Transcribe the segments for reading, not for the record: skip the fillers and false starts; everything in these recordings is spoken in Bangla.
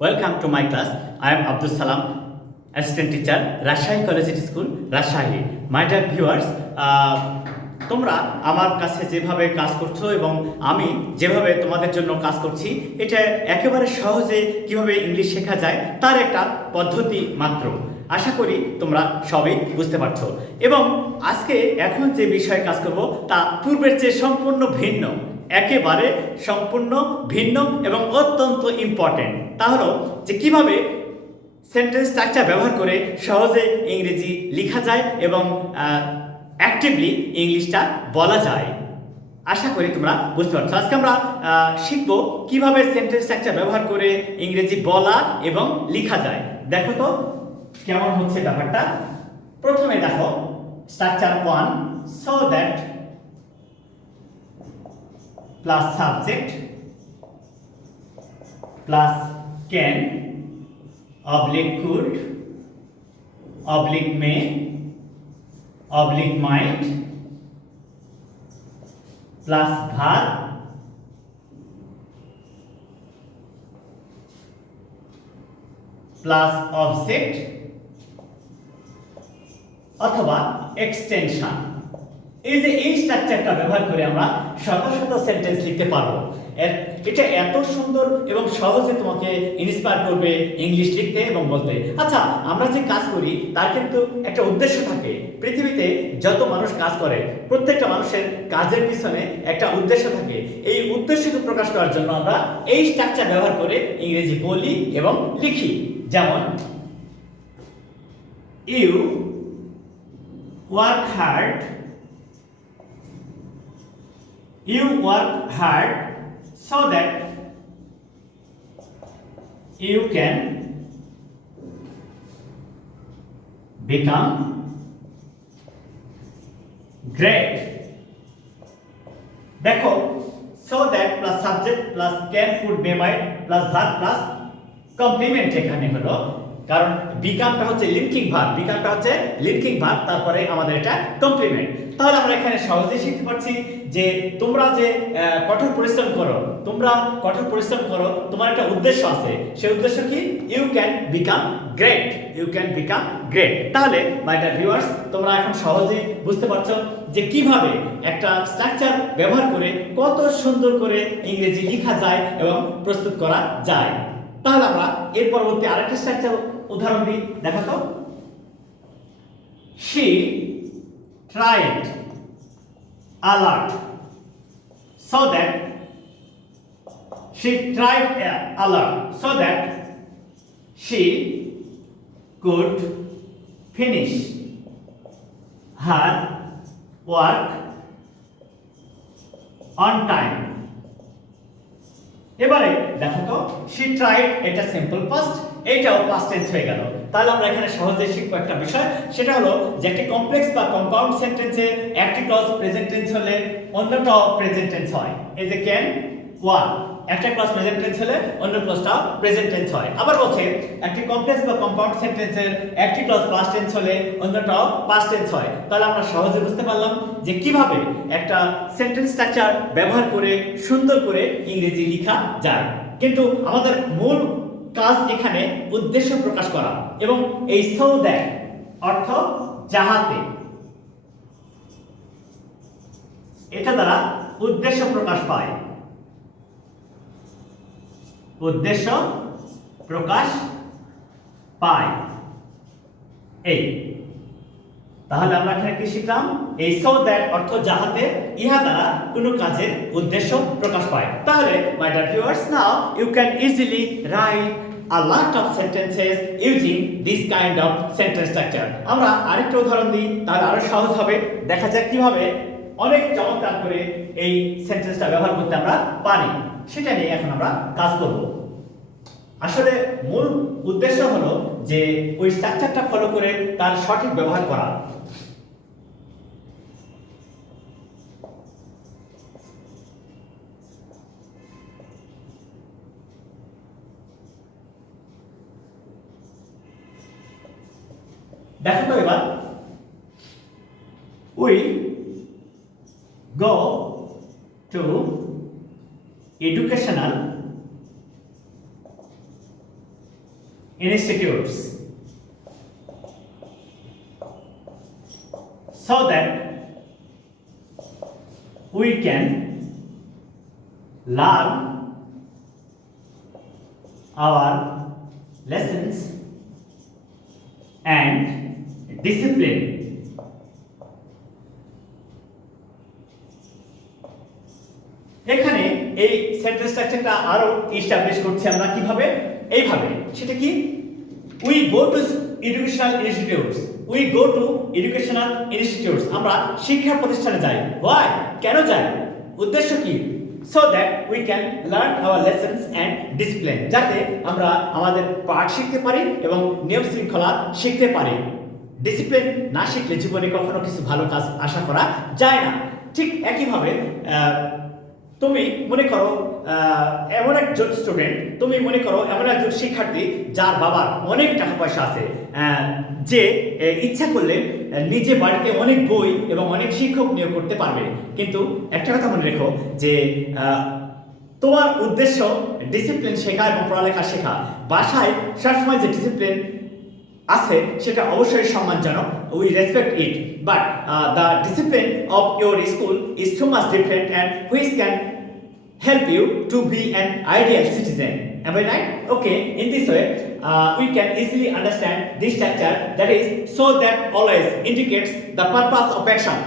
Welcome to my class. I am Abdus Salam, assistant teacher, Rajshahi Collegiate School, Rajshahi. My dear viewers, তোমরা আমার কাছে যেভাবে কাজ করছো এবং আমি যেভাবে তোমাদের জন্য কাজ করছি, এটা একেবারে সহজে কিভাবে ইংলিশ শেখা যায় তার একটা পদ্ধতি মাত্র। আশা করি তোমরা সবই বুঝতে পারছো। এবং আজকে এখন যে বিষয়ে কাজ করব তা পূর্বের চেয়ে সম্পূর্ণ ভিন্ন, একেবারে সম্পূর্ণ ভিন্ন এবং অত্যন্ত ইম্পর্টেন্ট। তা হলো যে কিভাবে সেন্টেন্স স্ট্রাকচার ব্যবহার করে সহজে ইংরেজি লেখা যায় এবং অ্যাক্টিভলি ইংলিশটা বলা যায়। আশা করি তোমরা বুঝতে পারছো। আজকে আমরা শিখবো কিভাবে সেন্টেন্স স্ট্রাকচার ব্যবহার করে ইংরেজি বলা এবং লেখা যায়। দেখো তো কেমন হচ্ছে ব্যাপারটা। প্রথমে দেখো structure 1, so that plus subject plus can oblique could oblique May oblique mite plus verb plus object অথবা এক্সটেনশন। এই যে এই স্ট্রাকচারটা ব্যবহার করে আমরা শত শত সেন্টেন্স লিখতে পারবো। এটা এত সুন্দর এবং সহজে তোমাকে ইন্সপায়ার করবে ইংলিশ লিখতে এবং বলতে। আচ্ছা, আমরা যে কাজ করি তার কিন্তু একটা উদ্দেশ্য থাকে। পৃথিবীতে যত মানুষ কাজ করে প্রত্যেকটা মানুষের কাজের পিছনে একটা উদ্দেশ্য থাকে। এই উদ্দেশ্যকে প্রকাশ করার জন্য আমরা এই স্ট্রাকচার ব্যবহার করে ইংরেজি বলি এবং লিখি। যেমন you work hard, you work hard so that you can become great. দেখো so that plus subject plus can could be made plus verb plus complement এখানে হলো, কারণ বিকামটা হচ্ছে লিঙ্কিং ভার্ব, বিকামটা হচ্ছে লিঙ্কিং ভার্ব, তারপরে আমাদের এটা কমপ্লিমেন্ট। তাহলে আমরা এখানে সহজেই শিখতে পারছি যে তোমরা যে কঠোর পরিশ্রম করো, তোমার একটা উদ্দেশ্য আছে। সেই উদ্দেশ্য কি? You can become great, you can become great. তাহলে মাই ডিয়ার ভিউয়ার্স, তোমরা এখন সহজেই বুঝতে পারছো যে কিভাবে একটা স্ট্রাকচার ব্যবহার করে কত সুন্দর করে ইংরেজি লেখা যায় এবং প্রস্তুত করা যায়। তাহলে আমরা এর পরবর্তী আরেকটা স্ট্রাকচার উদাহরণ দিই। দেখো তো, she tried a lot so that she could finish her work on time. এবারে দেখো তো, she tried এটা সিম্পল পাস্ট, এটাও পাস্ট টেন্স হয়ে গেল। তাহলে আমরা এখানে সহজে শিখবো একটা বিষয়, সেটা হলো যে একটা কমপ্লেক্স বা কম্পাউন্ড সেন্টেন্সে একটি ক্লজ প্রেজেন্ট টেন্স হলে অন্যটাও প্রেজেন্ট টেন্স হয়। এই যে ক্যান ওয়ার্ক, একটা ক্লজ প্রেজেন্ট টেন্স হলে অন্য ক্লজটাও প্রেজেন্ট টেন্স হয়। আবার বলছে একটি কমপ্লেক্স বা কম্পাউন্ড সেন্টেন্সের একটি ক্লজ পাস্ট টেন্স হলে অন্যটাও পাস্ট টেন্স হয়। তাহলে আমরা সহজে বুঝতে পারলাম যে কিভাবে একটা সেন্টেন্স স্ট্রাকচার ব্যবহার করে সুন্দর করে ইংরেজি লেখা যায়। কিন্তু আমাদের মূল কাজ এখানে উদ্দেশ্য প্রকাশ করা, এবং এই সো দ্যাট অর্থ যাহাতে, এটা দ্বারা উদ্দেশ্য প্রকাশ পায়, উদ্দেশ্য প্রকাশ পায় এই। তাহলে আমরা এখানে কি শিখলাম? এই সো দ্যাট অর্থ যাহাতে, ইহা দ্বারা কোনো কাজের উদ্দেশ্য প্রকাশ পায়। তাহলে my dear viewers, now you can easily write a lot of sentences using this kind of sentence structure. আমরা আরেকটা উদাহরণ দিই, তাহলে আরো সহজ হবে। দেখা যাক কিভাবে অনেক চমৎকার করে এই সেন্টেন্সটা ব্যবহার করতে আমরা পারি, সেটা নিয়ে এখন আমরা কাজ করব। আসলে মূল উদ্দেশ্য হলো যে ওই স্ট্রাকচারটা ফলো করে তার সঠিক ব্যবহার করা। দেখো তো এবার, we go to educational institutes so that we can learn our lessons and discipline. এখানে এই সেন্টেন্স স্ট্রাকচারটা আরো এস্টাবলিশ করছি আমরা কিভাবে, এইভাবে। সেটা কি, we go to educational institutes, we go to educational institutes, আমরা শিক্ষা প্রতিষ্ঠানে যাই। হোয়াই, কেন যাই, উদ্দেশ্য কি? So that we can learn our lessons and discipline, যাতে আমরা আমাদের পাঠ শিখতে পারি এবং নিয়ম শৃঙ্খলা শিখতে পারি। ডিসিপ্লিন না শিখলে জীবনে কখনো কিছু ভালো কাজ আশা করা যায় না। ঠিক একইভাবে তুমি মনে করো এমন একজন স্টুডেন্ট, তুমি মনে করো এমন একজন শিক্ষার্থী যার বাবার অনেক টাকা পয়সা আছে, যে ইচ্ছা করলে নিজে বাড়িতে অনেক বই এবং অনেক শিক্ষক নিয়োগ করতে পারবে। কিন্তু একটা কথা মনে রেখো যে তোমার উদ্দেশ্য ডিসিপ্লিন শেখা এবং পড়ালেখা শেখা। বাসায় সবসময় যে ডিসিপ্লিন আছে সেটা অবশ্যই সম্মানজনক, we respect it, but the discipline of your school is too much different and which can help you to be an ideal citizen. Am I right? Okay, in this way we can easily understand this structure, that is so that always indicates the purpose of action,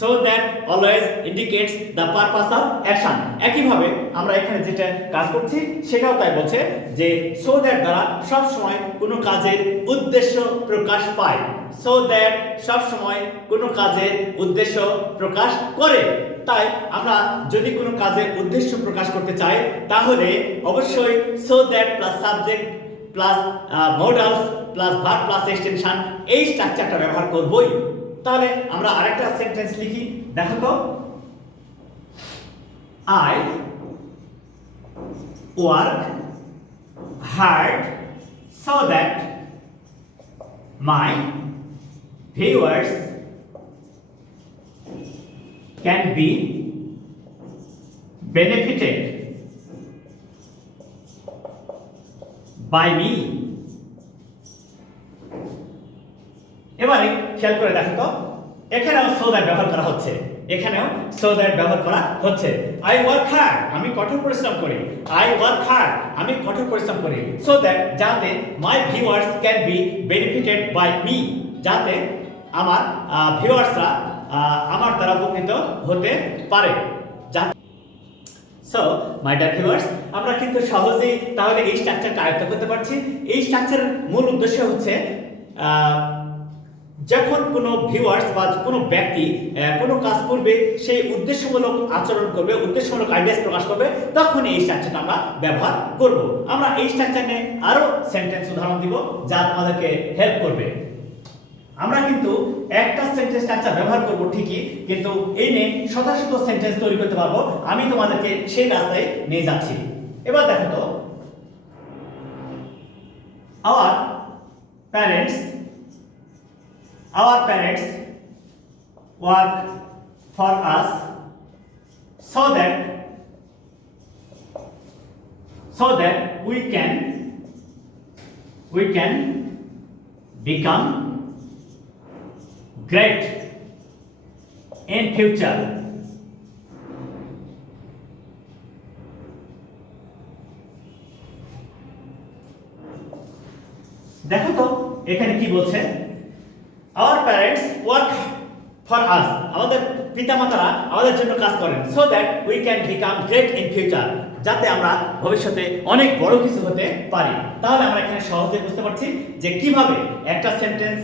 so that always indicates the purpose of action. একইভাবে আমরা এখানে যেটা কাজ করছি সেটাও তাই বলছে যে so that দ্বারা সব সময় কোনো কাজের উদ্দেশ্য প্রকাশ পায়, so that সব সময় কোনো কাজের উদ্দেশ্য প্রকাশ করে। তাই আমরা যদি কোনো কাজের উদ্দেশ্য প্রকাশ করতে চাই তাহলে অবশ্যই so that plus subject plus modals plus verb plus extension এই স্ট্রাকচারটা ব্যবহার করবই। তাহলে আমরা আরেকটা সেন্টেন্স লিখি, দেখো তো, I work hard so that my viewers can be benefited by me. এবারে খেয়াল করে দেখো তো, এখানেও সো দ্যাট ব্যবহার করা হচ্ছে, এখানেও সো দ্যাট ব্যবহার করা হচ্ছে। আই ওয়ার্ক হার্ড, আমি কঠোর পরিশ্রম করি, আই ওয়ার্ক হার্ড, আমি কঠোর পরিশ্রম করি, সো দ্যাট যাতে my viewers can be benefited by me, যাতে আমার ভিউয়ার্সরা আমার দ্বারা উপকৃত হতে পারে। সো মাই ডিয়ার ভিউয়ার্স, আমরা কিন্তু সহজেই তাহলে এই স্ট্রাকচারটা আয়ত্ত করতে পারছি। এই স্ট্রাকচারের মূল উদ্দেশ্য হচ্ছে যখন কোনো ভিউয়ার্স বা কোনো ব্যক্তি কোনো কাজ করবে, সেই উদ্দেশ্যমূলক আচরণ করবে, উদ্দেশ্যমূলক আইডিয়াস প্রকাশ করবে, তখন এই স্ট্রাকচারটা আমরা ব্যবহার করব। আমরা এই স্ট্রাকচার নিয়ে আরও সেন্টেন্স উদাহরণ দিব যা আমাদেরকে হেল্প করবে। আমরা কিন্তু একটা সেন্টেন্স স্ট্রাকচার ব্যবহার করব ঠিকই, কিন্তু এই নিয়ে শত শত সেন্টেন্স তৈরি করতে পারবো। আমি তোমাদেরকে সেই রাস্তায় নিয়ে যাচ্ছি। এবার দেখো তো, our parents work for us so that we can become great in future. দেখো তো এখানে কি বলছে, our parents work for us, আমাদের পিতামাতারা আমাদের জন্য কাজ করেন, so that we can become great in future, যাতে আমরা ভবিষ্যতে অনেক বড় কিছু হতে পারি। তাহলে আমরা এখানে সহজে বুঝতে পারছি যে কিভাবে একটা সেন্টেন্স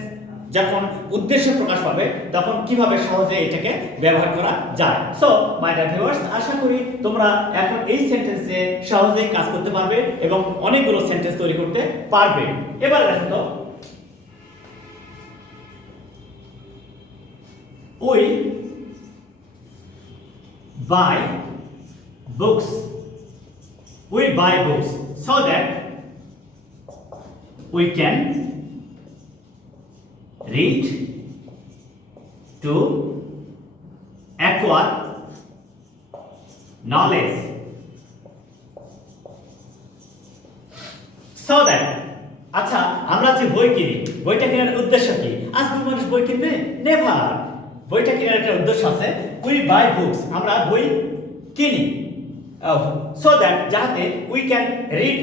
যখন উদ্দেশ্য প্রকাশ পাবে তখন কিভাবে সহজে এটাকে ব্যবহার করা যায়। সো মাই ডিয়ার ভিউয়ার্স, আশা করি তোমরা এখন এই সেন্টেন্সে সহজেই কাজ করতে পারবে এবং অনেকগুলো সেন্টেন্স তৈরি করতে পারবে। এবার দেখো তো, we buy books so that we can read to acquire knowledge, so that আচ্ছা, আমরা যে বই কিনি, বইটা কেনার উদ্দেশ্য কি? আজকাল মানুষ বই কিনবে? নেভার। বইটা কেনার একটা উদ্দেশ্য আছে। উই বাই বুকস, আমরা বই কিনি সো দ্যাট যাতে we can read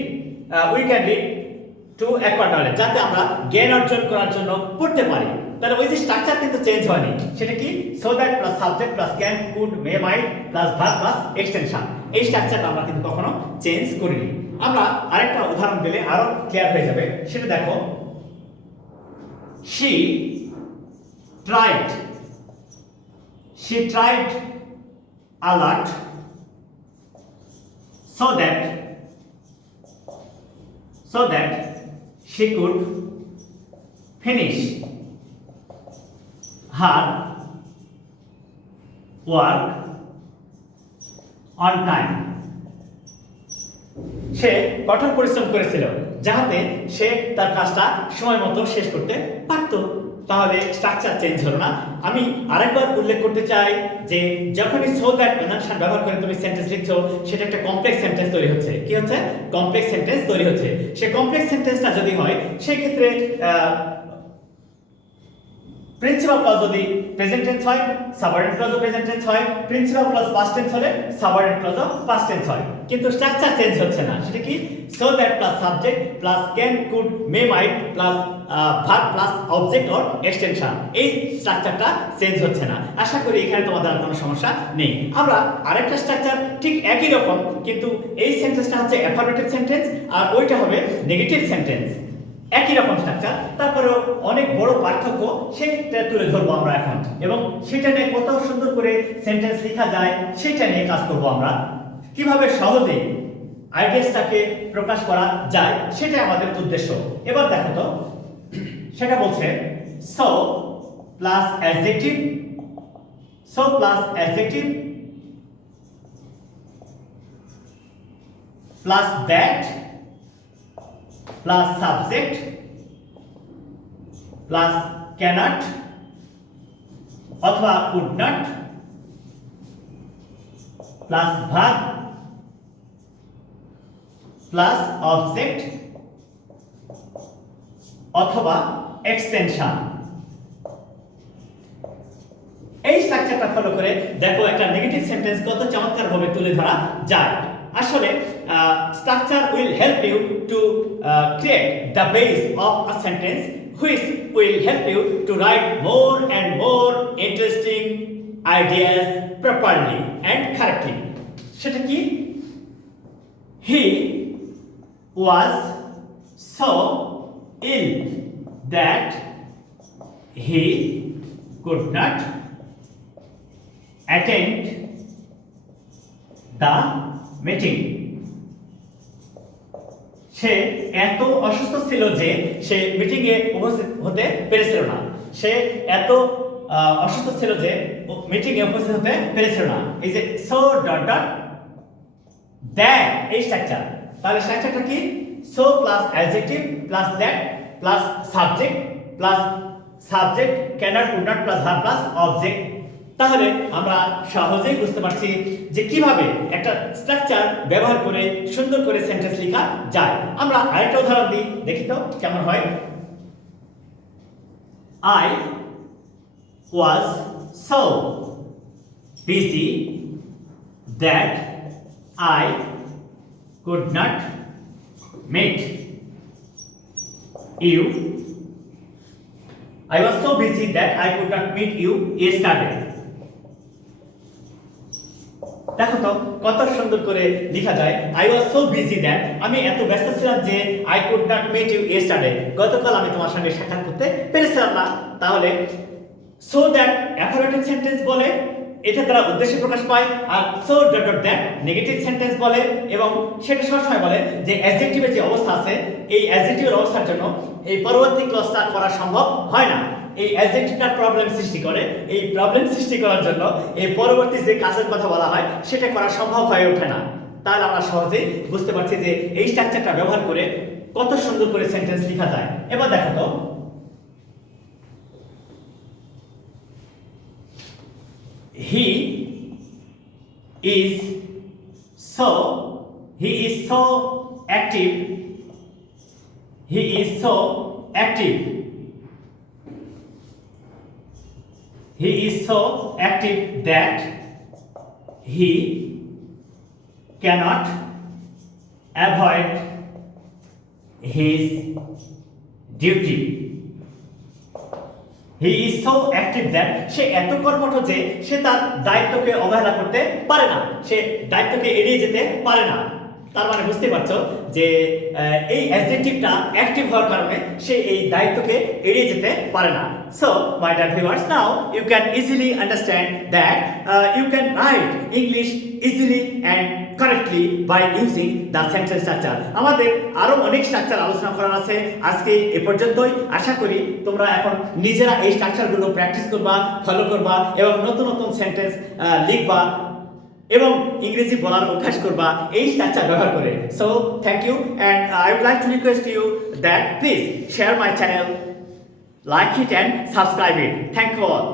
to acquire knowledge, যাতে আমরা জ্ঞান অর্জন করার জন্য পড়তে পারি। তাহলে ওই যে স্ট্রাকচার কিন্তু চেঞ্জ হয়নি, সেটা কি? So that plus subject plus can could may mite plus verb plus extension. এই স্ট্রাকচারটা আমরা কিন্তু কখনো চেঞ্জ করিনি। আমরা আরেকটা উদাহরণ দিলে আরো ক্লিয়ার হয়ে যাবে, সেটা দেখো। she tried a lot so that she could finish her work on time. সে কঠোর পরিশ্রম করেছিল যাতে সে তার কাজটা সময় মতো শেষ করতে পারত। তাহলে স্ট্রাকচার চেঞ্জ হলো না। আমি আরেকবার উল্লেখ করতে চাই যে যখনই সো দ্যাট কনজাংশন ব্যবহার করে তুমি সেন্টেন্স লিখছো, সেটা একটা কমপ্লেক্স সেন্টেন্স তৈরি হচ্ছে। কি হচ্ছে? কমপ্লেক্স সেন্টেন্স তৈরি হচ্ছে। সে কমপ্লেক্স সেন্টেন্সটা যদি হয়, সেই ক্ষেত্রে প্রিন্সিপাল ক্লজ যদি প্রেজেন্ট টেন্স হয়, সাবঅর্ডিনেট ক্লজও প্রেজেন্ট টেন্স হয়, প্রিন্সিপাল ক্লজ পাস্ট টেন্স হলে সাবঅর্ডিনেট ক্লজও পাস্ট টেন্স হয়। কিন্তু স্ট্রাকচার চেঞ্জ হচ্ছে না। সেটা কি? So that plus subject plus can could may mite plus verb plus object or extension. এই স্ট্রাকচারটা চেঞ্জ হচ্ছে না। আশা করি এখানে তোমাদের আর কোনো সমস্যা নেই। আমরা আরেকটা স্ট্রাকচার ঠিক একই রকম, কিন্তু এই সেন্টেন্সটা হচ্ছে অ্যাফার্মেটিভ সেন্টেন্স আর ওইটা হবে নেগেটিভ সেন্টেন্স। একই রকম স্ট্রাকচার, তারপরেও অনেক বড় পার্থক্য, সেটা তুলে ধরবো আমরা এখন, এবং সেটা নিয়ে কত সুন্দর করে সেন্টেন্স লেখা যায় সেটা নিয়ে কাজ করবো আমরা। কিভাবে সহজে আইডিয়াসটাকে প্রকাশ করা যায় সেটাই আমাদের উদ্দেশ্য। এবার দেখো তো, সেটা বলছে so plus adjective plus that plus subject plus cannot অথবা could not plus verb plus object অথবা এক্সটেনশন। এই স্ট্রাকচারটা ফলো করে দেখো একটা নেগেটিভ সেন্টেন্স কত চমৎকারভাবে তুলে ধরা যায়। আসলে structure will help you to create the base of a sentence which will help you to write more and more interesting ideas properly and correctly. সেটা কি? He was so ill that he could not attend the meeting. সে এত অসুস্থ ছিল যে সে মিটিং এ উপস্থিত হতে পেরেছিল না। সে এত অসুস্থ ছিল যে মিটিং এ উপস্থিত হতে পেরেছিল না। এই যে সো ডট ডট দ্যাট, এই স্ট্রাকচার। তাহলে স্ট্রাকচারটা কি? So plus adjective plus that plus subject cannot could not plus verb plus object. তাহলে আমরা সহজেই বুঝতে পারছি যে কিভাবে একটা স্ট্রাকচার ব্যবহার করে সুন্দর করে সেন্টেন্স লেখা যায়। আমরা আরেকটা উদাহরণ দিই, দেখি তো কেমন হয়। I was so busy that I could not meet you. I was so busy that I could not meet you yesterday. দেখো তো কত সুন্দর করে লেখা যায়। I was so busy that, আমি এত ব্যস্ত ছিলাম যে I could not meet you yesterday, গতকাল আমি তোমার সঙ্গে সাক্ষাৎ করতে পেরেছিলাম না। তাহলে so that অ্যাফার্মেটিভ সেন্টেন্স বলে, এটা দ্বারা উদ্দেশ্য প্রকাশ পায়। আর so dot dot that negative sentence বলে, এবং সেটা সবসময় বলে যে অ্যাডজেক্টিভের যে অবস্থা আছে, এই অ্যাডজেক্টিভের অবস্থার জন্য এই পরবর্তী ক্লজটা করা সম্ভব হয় না। এই অ্যাডজেক্টিভটা প্রবলেম সৃষ্টি করে। এই প্রবলেম সৃষ্টি করার জন্য এই পরবর্তী যে কাজের কথা বলা হয় সেটা করা সম্ভব হয়ে ওঠে না। তাহলে আমরা সহজেই বুঝতে পারছি যে এই স্ট্রাকচারটা ব্যবহার করে কত সুন্দর করে সেন্টেন্স লেখা যায়। এবার দেখো তো, he is so active, He is so active. He is so active that he cannot avoid his duty. He is so active that সে এত কর্মঠ যে সে তার দায়িত্বকে অবহেলা করতে পারে না, সে দায়িত্বকে এড়িয়ে যেতে পারে না। তার মানে বুঝতে পারছো যে এই অ্যাডজেক্টিভটা অ্যাক্টিভ হওয়ার কারণে সে এই দায়িত্বকে এড়িয়ে যেতে পারে না। So my dear viewers, now you can easily understand that you can write English easily and correctly by using the sentence structure. আমাদের আরো অনেক স্ট্রাকচার আলোচনা করার আছে, আজকে এ পর্যন্তই। আশা করি তোমরা এখন নিজেরা এই স্ট্রাকচারগুলো প্র্যাকটিস করবা, ফলো করবা এবং নতুন নতুন সেন্টেন্স লিখবা এবং ইংরেজি বলার অভ্যাস করবা এই স্ট্রাকচার ব্যবহার করে। So thank you and I would like to request you that please share my channel, like it and subscribe it. Thank you all.